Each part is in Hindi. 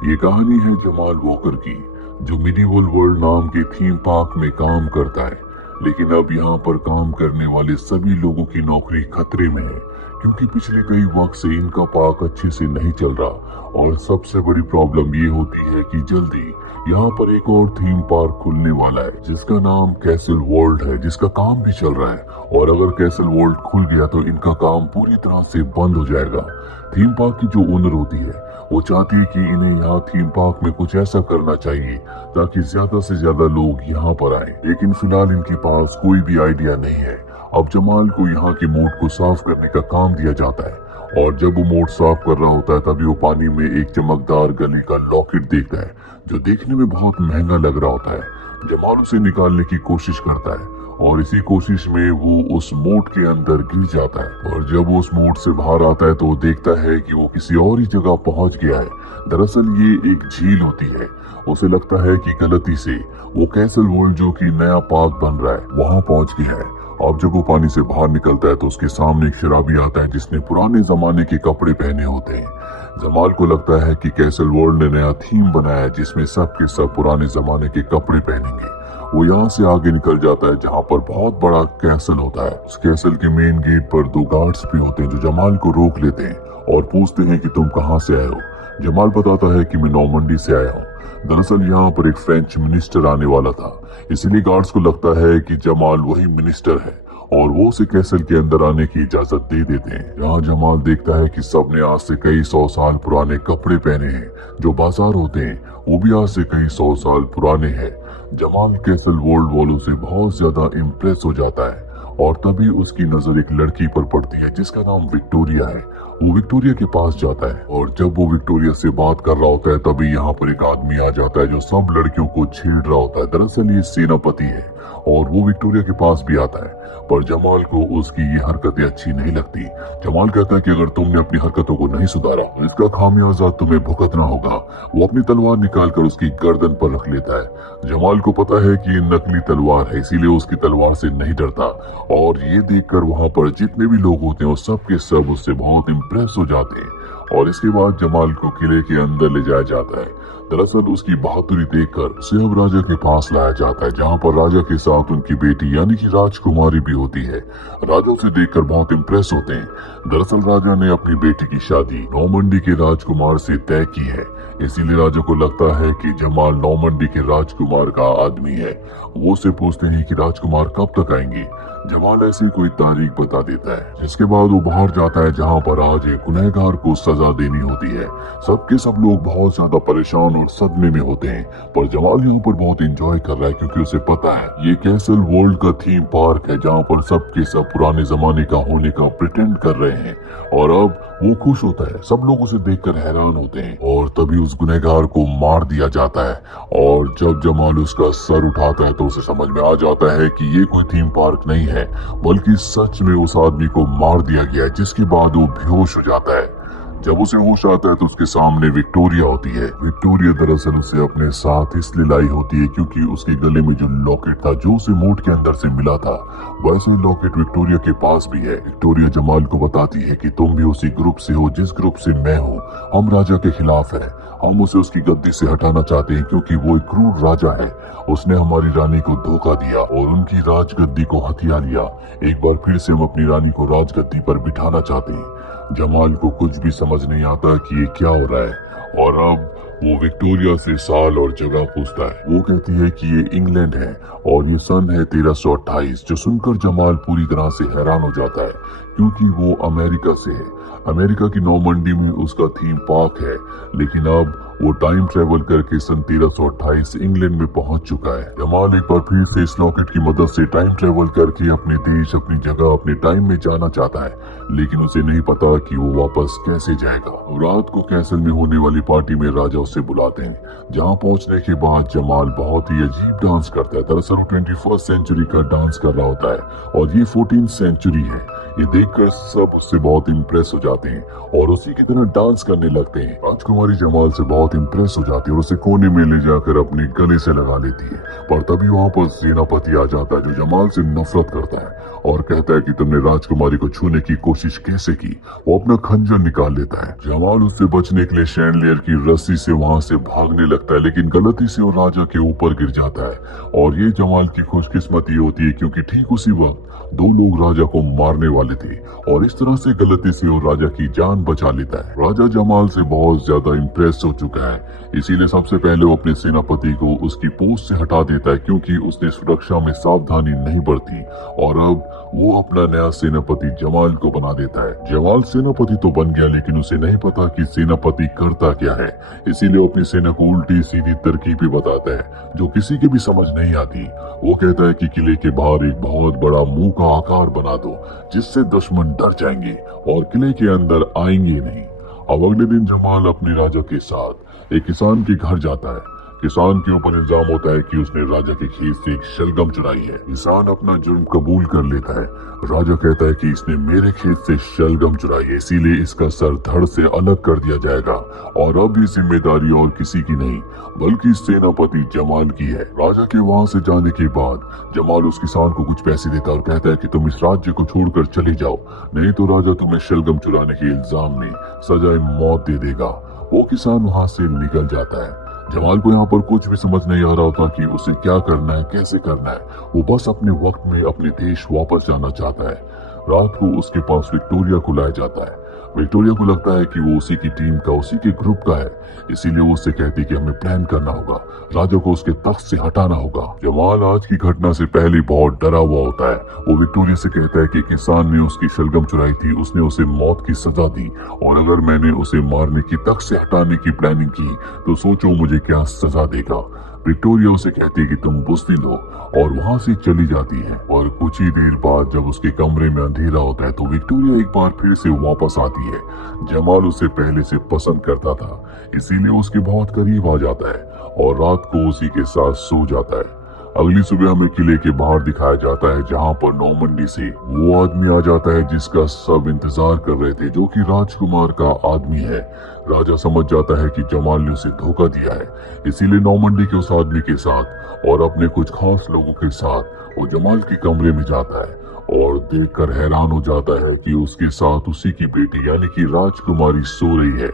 ये कहानी है जमाल वॉकर की, जो मिडीवल वर्ल्ड नाम के थीम पार्क में काम करता है। लेकिन अब यहाँ पर काम करने वाले सभी लोगों की नौकरी खतरे में है, क्योंकि पिछले कई वक्त से इनका पार्क अच्छे से नहीं चल रहा। और सबसे बड़ी प्रॉब्लम ये होती है कि जल्दी यहाँ पर एक और थीम पार्क खुलने वाला है, जिसका नाम कैसल वर्ल्ड है, जिसका काम भी चल रहा है। और अगर कैसल वर्ल्ड खुल गया तो इनका काम पूरी तरह से बंद हो जाएगा। थीम पार्क की जो ओनर होती है, वो चाहती है कि इन्हें यहाँ थीम पार्क में कुछ ऐसा करना चाहिए ताकि ज्यादा से ज्यादा लोग यहाँ पर आए। लेकिन फिलहाल इनके पास कोई भी आइडिया नहीं है। अब जमाल को यहाँ के मोट को साफ करने का काम दिया जाता है, और जब वो मोट साफ कर रहा होता है तभी वो पानी में एक चमकदार गले का लॉकेट देखता है, जो देखने में बहुत महंगा लग रहा होता है। जमाल उसे निकालने की कोशिश करता है, और इसी कोशिश में वो उस मोट के अंदर गिर जाता है। और जब वो उस मोट से बाहर आता है तो वो देखता है कि वो किसी और ही जगह पहुंच गया है। दरअसल ये एक झील होती है। उसे लगता है कि गलती से वो कैसल वर्ल्ड, जो कि नया पार्क बन रहा है, वहां पहुंच गया है। अब जब वो पानी से बाहर निकलता है तो उसके सामने एक शराबी आता है जिसने पुराने जमाने के कपड़े पहने होते हैं। जमाल को लगता है कि कैसल वर्ल्ड ने नया थीम बनाया है जिसमें सब के सब पुराने जमाने के कपड़े पहनेंगे। वो यहाँ से आगे निकल जाता है जहाँ पर बहुत बड़ा कैसल होता है। उस कैसल के मेन गेट पर दो गार्ड्स भी होते हैं जो जमाल को रोक लेते हैं और पूछते हैं कि तुम कहाँ से आए हो। जमाल बताता है कि मैं नॉर्मंडी से आया हूँ। दरअसल यहाँ पर एक फ्रेंच मिनिस्टर आने वाला था, इसलिए गार्ड्स को लगता है कि जमाल वही मिनिस्टर है और वो उसे कैसल के अंदर आने की इजाजत दे देते हैं। यहाँ जमाल देखता है कि सबने आज से कई 100 साल पुराने कपड़े पहने हैं। जो बाजार होते हैं वो भी आज से कई 100 साल पुराने हैं। जमाल कैसल वर्ल्ड वालों से बहुत ज्यादा इम्प्रेस हो जाता है, और तभी उसकी नजर एक लड़की पर पड़ती है जिसका नाम विक्टोरिया है। वो विक्टोरिया के पास जाता है, और जब वो विक्टोरिया से बात कर रहा होता है तभी यहाँ पर एक आदमी आ जाता है जो सब लड़कियों को छेड़ रहा होता है। दरअसल ये सेनापति है, और वो विक्टोरिया के पास भी आता है। पर जमाल को उसकी ये हरकतें अच्छी नहीं लगती। जमाल कहता है कि अगर तुमने अपनी हरकतों को नहीं सुधारा, इसका खामियाजा तुम्हें भुगतना होगा। वो अपनी तलवार निकालकर उसकी गर्दन पर रख लेता है। जमाल को पता है कि ये नकली तलवार है, इसीलिए उसकी तलवार से नहीं डरता। और ये देखकर वहाँ पर जितने भी लोग होते हैं वो सब के सब उससे बहुत इम्प्रेस हो जाते हैं। और इसके बाद जमाल को किले के अंदर ले जाया जाता है। दरअसल उसकी बहादुरी देखकर उसे अब राजा के पास लाया जाता है, जहाँ पर राजा के साथ उनकी बेटी यानी कि राजकुमारी भी होती है। राजा उसे देखकर बहुत इम्प्रेस होते हैं। दरअसल राजा ने अपनी बेटी की शादी नॉर्मंडी के राजकुमार से तय की है, इसीलिए राजा को लगता है कि जमाल नॉर्मंडी के राजकुमार का आदमी है। वो उसे पूछते हैं कि राजकुमार कब तक आएंगे। जमाल ऐसी कोई तारीख बता देता है, जिसके बाद वो बाहर जाता है जहाँ पर आज एक गुनहगार को सजा देनी होती है। सबके सब लोग बहुत ज्यादा परेशान और सदमे में होते हैं, पर जमाल यहाँ पर बहुत एंजॉय कर रहा है क्योंकि उसे पता है ये कैसल वर्ल्ड का थीम पार्क है जहाँ पर सबके सब पुराने जमाने का होने का प्रिटेंड कर रहे हैं। और अब वो खुश होता है। सब लोग उसे देखकर हैरान होते हैं, और तभी उस गुनहगार को मार दिया जाता है। और जब जमाल उसका सर उठाता है तो उसे समझ में आ जाता है कि ये कोई थीम पार्क नहीं है, बल्कि सच में उस आदमी को मार दिया गया है। जिसके बाद वो बेहोश हो जाता है। जब उसे होश आता है तो उसके सामने विक्टोरिया होती है। विक्टोरिया दरअसल उसे अपने साथ इसलिए लाई होती है क्योंकि उसके गले में जो लॉकेट था जो उसे मोट के अंदर से मिला था, वैसे लॉकेट विक्टोरिया के पास भी है। विक्टोरिया जमाल को बताती है कि तुम भी उसी ग्रुप से हो जिस ग्रुप से मैं हूँ। हम राजा के खिलाफ है। हम उसे उसकी गद्दी से हटाना चाहते हैं क्योंकि वो एक क्रूर राजा है। उसने हमारी रानी को धोखा दिया और उनकी राजगद्दी को हथिया लिया। एक बार फिर से हम अपनी रानी को राजगद्दी पर बिठाना चाहते हैं। जमाल को कुछ भी समझ नहीं आता कि ये क्या हो रहा है, और अब वो विक्टोरिया से साल और जगह पूछता है। वो कहती है कि ये इंग्लैंड है और ये सन है 1328, जो सुनकर जमाल पूरी तरह से हैरान हो जाता है क्योंकि वो अमेरिका से है। अमेरिका की नॉर्मंडी में उसका थीम पार्क है, लेकिन अब वो टाइम ट्रेवल करके सन 1328 इंग्लैंड में पहुंच चुका है। जमाल एक बार फिर से इस लॉकेट की मदद से टाइम ट्रेवल करके अपने देश, अपनी जगह, अपने टाइम में जाना चाहता है, लेकिन उसे नहीं पता कि वो वापस कैसे जाएगा। रात को कैसल में होने वाली पार्टी में राजा उसे बुलाते हैं, जहाँ पहुंचने के बाद जमाल बहुत ही अजीब डांस करता है। दरअसल वो 21st सेंचुरी का डांस कर रहा होता है और ये 14th सेंचुरी है। ये देखकर सब उससे बहुत इम्प्रेस हो जाते हैं और उसी की तरह डांस करने लगते हैं। राजकुमारी जमाल से बहुत इम्प्रेस हो जाती है और उसे कोने में ले जाकर अपने गले से लगा लेती है। पर तभी वहाँ पर सेनापति आ जाता है जो जमाल से नफरत करता है और कहता है कि तुमने राजकुमारी को छूने की कोशिश कैसे की। वो अपना खंजर निकाल लेता है। जमाल उससे बचने के लिए स्टैंड ले शेर की रस्सी से वहां से भागने लगता है, लेकिन गलती से वो राजा के ऊपर गिर जाता है। और ये जमाल की खुशकिस्मती होती है क्योंकि ठीक उसी वक्त दो लोग राजा को मारने वाले थे और इस तरह से गलती से वो राजा की जान बचा लेता है। राजा जमाल से बहुत ज्यादा इम्प्रेस हो चुका है, इसीलिए सबसे पहले वो अपने सेनापति को उसकी पोस्ट से हटा देता है क्योंकि उसने सुरक्षा में सावधानी नहीं बरती। और अब वो अपना नया सेनापति जमाल को बना देता है। जमाल सेनापति तो बन गया, लेकिन उसे नहीं पता कि सेनापति करता क्या है, इसीलिए वो अपनी सेना को उल्टी सीधी तरकीबें बताता है जो किसी के भी समझ नहीं आती। वो कहता है कि किले के बाहर एक बहुत बड़ा मुंह का आकार बना दो जिससे दुश्मन डर जाएंगे और किले के अंदर आएंगे नहीं। अब अगले दिन जमाल अपने राजा के साथ एक किसान के घर जाता है। किसान के ऊपर इल्जाम होता है कि उसने राजा के खेत से एक शलगम चुराई है। किसान अपना जुर्म कबूल कर लेता है। राजा कहता है कि इसने मेरे खेत से शलगम चुराई है, इसीलिए इसका सर धड़ से अलग कर दिया जाएगा और अब ये जिम्मेदारी और किसी की नहीं बल्कि सेनापति जमाल की है। राजा के वहां से जाने के बाद जमाल उस किसान को कुछ पैसे देता है और कहता है कि तुम इस राज्य को छोड़कर चले जाओ, नहीं तो राजा तुम्हें शलगम चुराने के इल्जाम में सजाए मौत दे देगा। वो किसान वहां से निकल जाता है। जमाल को यहाँ पर कुछ भी समझ नहीं आ रहा होता कि उसे क्या करना है, कैसे करना है। वो बस अपने वक्त में अपने देश वापस जाना चाहता है। रात को उसके पास विक्टोरिया को लाया जाता है। विक्टोरिया को लगता है कि वो उसी की टीम का, उसी के ग्रुप का है, इसीलिए वो उससे कहती है कि हमें प्लान करना होगा, राजा को उसके तख्त से हटाना होगा। जमाल आज की घटना से पहले बहुत डरा हुआ होता है। वो विक्टोरिया से कहता है कि किसान ने उसकी शलगम चुराई थी, उसने उसे मौत की सजा दी और अगर मैंने उसे मारने की, तख्त से हटाने की प्लानिंग की तो सोचो मुझे क्या सजा देगा। विक्टोरिया उसे कहती है कि तुम बुस्ती लो और वहां से चली जाती है। और कुछ ही देर बाद जब उसके कमरे में अंधेरा होता है तो विक्टोरिया एक बार फिर से वापस आती है। जमाल उसे पहले से पसंद करता था, इसीलिए उसके बहुत करीब आ जाता है और रात को उसी के साथ सो जाता है। अगली सुबह हमें किले के बाहर दिखाया जाता है जहां पर नौमंडी से वो आदमी आ जाता है जिसका सब इंतजार कर रहे थे, जो कि राजकुमार का आदमी है। राजा समझ जाता है कि जमाल ने उसे धोखा दिया है, इसीलिए नौमंडी के उस आदमी के साथ और अपने कुछ खास लोगों के साथ वो जमाल के कमरे में जाता है और देखकर हैरान हो जाता है कि उसके साथ उसी की बेटी यानी कि राजकुमारी सो रही है।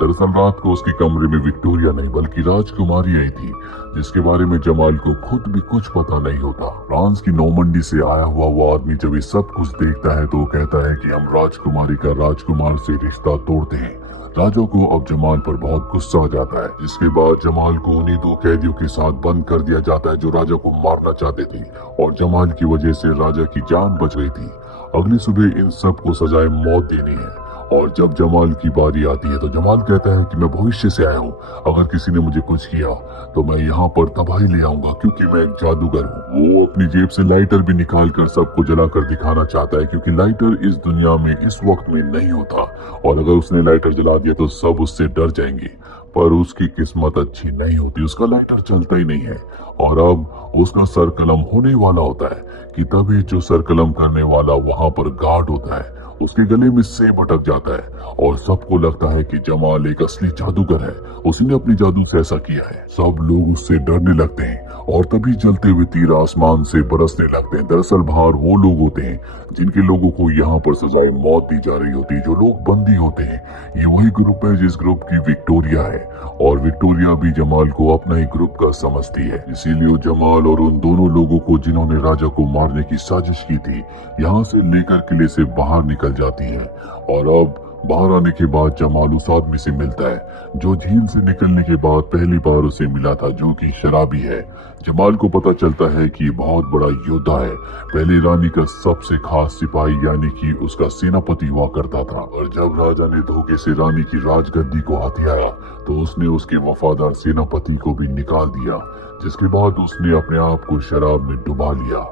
दरअसल रात को उसके कमरे में विक्टोरिया नहीं बल्कि राजकुमारी आई थी, जिसके बारे में जमाल को खुद भी कुछ पता नहीं होता। फ्रांस की नौमंडी से आया हुआ वो आदमी जब ये सब कुछ देखता है तो वो कहता है कि हम राजकुमारी का राजकुमार से रिश्ता तोड़ते हैं। राजा को अब जमाल पर बहुत गुस्सा आ जाता है, जिसके बाद जमाल को उन्हीं दो कैदियों के साथ बंद कर दिया जाता है जो राजा को मारना चाहते थे और जमाल की वजह से राजा की जान बच गई थी। अगली सुबह इन सब को सजाए मौत देनी है और जब जमाल की बारी आती है तो जमाल कहता है कि मैं भविष्य से आया हूँ, अगर किसी ने मुझे कुछ किया तो मैं यहाँ पर तबाही ले आऊंगा क्योंकि मैं एक जादूगर हूँ। वो अपनी जेब से लाइटर भी निकाल कर सबको जलाकर दिखाना चाहता है क्योंकि लाइटर इस दुनिया में इस वक्त में नहीं होता और अगर उसने लाइटर जला दिया तो सब उससे डर जाएंगे। पर उसकी किस्मत अच्छी नहीं होती, उसका लाइटर चलता ही नहीं है और अब उसका सर कलम होने वाला होता है कि तभी जो सर कलम करने वाला वहां पर गार्ड होता है, उसके गले में सेब अटक जाता है और सबको लगता है कि जमाल एक असली जादूगर है, उसने अपने जादू से ऐसा किया है। सब लोग उससे डरने लगते हैं और तभी जलते हुए तीर आसमान से बरसने लगते हैं। दरअसल बाहर वो लोग होते हैं जिनके लोगों को यहाँ पर सजाए मौत दी जा रही होती है, जो लोग बंदी होते हैं। ये वही ग्रुप है जिस ग्रुप की विक्टोरिया है और विक्टोरिया भी जमाल को अपना ही ग्रुप का समझती है, इसीलिए वो जमाल और उन दोनों लोगों को जिन्होंने राजा को मारने की साजिश की थी यहाँ से लेकर किले से बाहर निकल जाती है। और अब बाहर आने के बाद जमाल उस आदमी से मिलता है जो झील से निकलने के बाद पहली बार उसे मिला था, जो कि शराबी है। जमाल को पता चलता है कि बहुत बड़ा योद्धा है, पहले रानी का सबसे खास सिपाही यानी कि उसका सेनापति हुआ करता था और जब राजा ने धोखे से रानी की राजगद्दी को हथियाया तो उसने उसके वफादार सेनापति को भी निकाल दिया, जिसके बाद उसने अपने आप को शराब में डुबा लिया।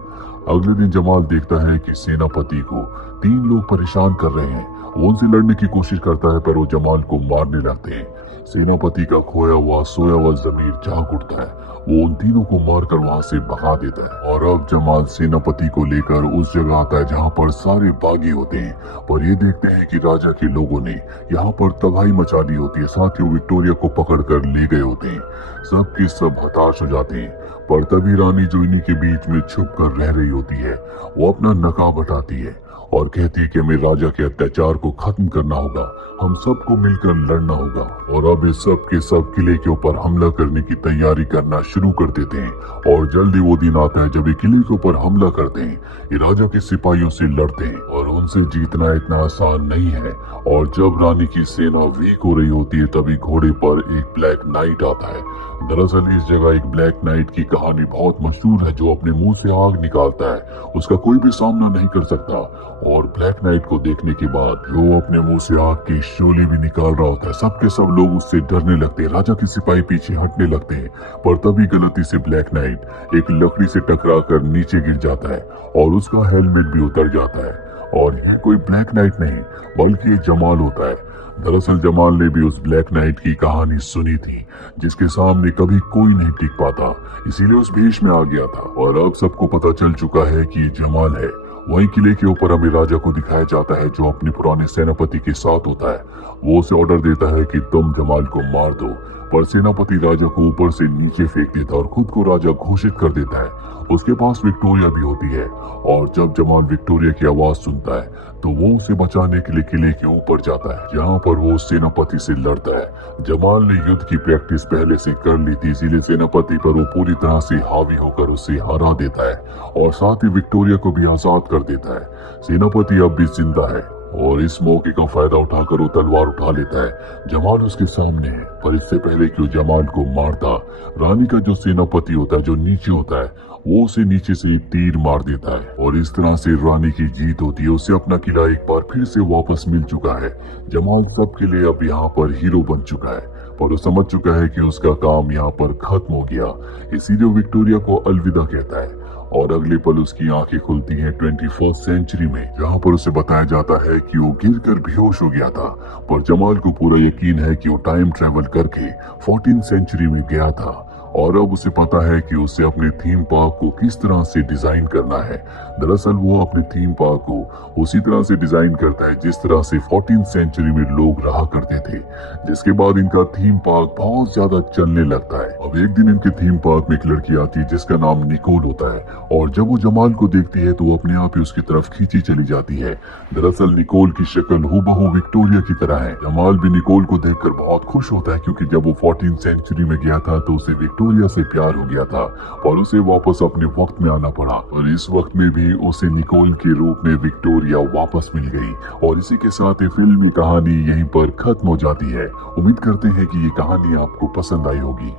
अगले दिन जमाल देखता है कि सेनापति को 3 लोग परेशान कर रहे हैं। वो उनसे लड़ने की कोशिश करता है पर वो जमाल को मारने लगते हैं। सेनापति का खोया हुआ सोया हुआ जमीर जाग उठता है, वो उन तीनों को मारकर वहां से भगा देता है और अब जमाल सेनापति को लेकर उस जगह आता है जहां पर सारे बागी होते हैं। पर ये देखते हैं कि राजा के लोगों ने यहाँ पर तबाही मचा दी होती है, साथ ही विक्टोरिया को पकड़कर ले गए होते हैं। सब के सब हताश हो जाते हैं पर तभी रानी जो इन्हीं के बीच में छुप कर रह रही होती है वो अपना नकाब हटाती है और कहती है कि हमें राजा के अत्याचार को खत्म करना होगा, हम सबको मिलकर लड़ना होगा। और अब इस सब के सब किले के ऊपर हमला करने की तैयारी करना शुरू कर देते हैं। और जल्दी वो दिन आता है जब ये किले के ऊपर हमला करते हैं, ये राजा के सिपाहियों से लड़ते हैं और उनसे जीतना इतना आसान नहीं है। और जब रानी की सेना वीक हो रही होती है तभी घोड़े पर एक ब्लैक नाइट आता है। दरअसल इस जगह एक ब्लैक नाइट की कहानी बहुत मशहूर है जो अपने मुंह से आग निकालता है, उसका कोई भी सामना नहीं कर सकता। और ब्लैक नाइट को देखने के बाद जो अपने मुंह से आग की शोले भी निकाल रहा होता है, सबके सब लोग उससे डरने लगते हैं। राजा के सिपाही पीछे हटने लगते हैं, पर तभी गलती से ब्लैक नाइट एक लकड़ी से टकरा कर नीचे गिर जाता है और उसका हेलमेट भी उतर जाता है। और यह कोई ब्लैक नाइट नहीं बल्कि एक जमाल होता है। दरअसल जमाल ने भी उस ब्लैक नाइट की कहानी सुनी थी जिसके सामने कभी कोई नहीं टिक पाता, इसीलिए उस भेष में आ गया था। और अब सबको पता चल चुका है कि ये जमाल है। वहीं किले के ऊपर हमें राजा को दिखाया जाता है जो अपने पुराने सेनापति के साथ होता है। वो उसे ऑर्डर देता है कि तुम जमाल को मार दो, पर सेनापति राजा को ऊपर से नीचे फेंक देता और खुद को राजा घोषित कर देता है। उसके पास विक्टोरिया भी होती है और जब जमाल विक्टोरिया की आवाज सुनता है तो वो उसे बचाने के लिए किले के ऊपर जाता है, जहाँ पर वो सेनापति से लड़ता है। जमाल ने युद्ध की प्रैक्टिस पहले से कर ली थी, इसीलिए सेनापति पर वो पूरी तरह से हावी होकर उसे हरा देता है और साथ ही विक्टोरिया को भी आजाद कर देता है। सेनापति अब भी जिंदा है और इस मौके का फायदा उठाकर वो तलवार उठा लेता है। जमाल उसके सामने है, पर इससे पहले कि वो जमाल को मारता, रानी का जो सेनापति होता है जो नीचे होता है वो उसे नीचे से एक तीर मार देता है और इस तरह से रानी की जीत होती है। उसे अपना किला एक बार फिर से वापस मिल चुका है। जमाल सबके लिए अब यहाँ पर हीरो बन चुका है, पर वो समझ चुका है कि उसका काम यहाँ पर खत्म हो गया, इसीलिए विक्टोरिया को अलविदा कहता है। और अगले पल उसकी आंखें खुलती हैं 21st सेंचुरी में, जहाँ पर उसे बताया जाता है कि वो गिरकर बेहोश हो गया था। पर जमाल को पूरा यकीन है कि वो टाइम ट्रेवल करके 14th सेंचुरी में गया था और अब उसे पता है कि उसे अपने थीम पार्क को किस तरह से डिजाइन करना है। दरअसल वो अपने थीम पार्क को उसी तरह से डिजाइन करता है जिस तरह से 14th सेंचुरी में लोग रहा करते थे, जिसके बाद इनका थीम पार्क बहुत ज्यादा चलने लगता है। अब एक दिन इनके थीम पार्क में एक लड़की आती है जिसका नाम निकोल होता है और जब वो जमाल को देखती है तो वो अपने आप ही उसकी तरफ खींची चली जाती है। दरअसल निकोल की शक्ल हूबहू विक्टोरिया की तरह है। जमाल भी निकोल को देखकर बहुत खुश होता है क्योंकि जब वो 14th सेंचुरी में गया था तो उसे विक्टोरिया से प्यार हो गया था और उसे वापस अपने वक्त में आना पड़ा। और इस वक्त में भी उसे निकोल के रूप में विक्टोरिया वापस मिल गई। और इसी के साथ ये फिल्मी कहानी यहीं पर खत्म हो जाती है। उम्मीद करते हैं कि ये कहानी आपको पसंद आई होगी।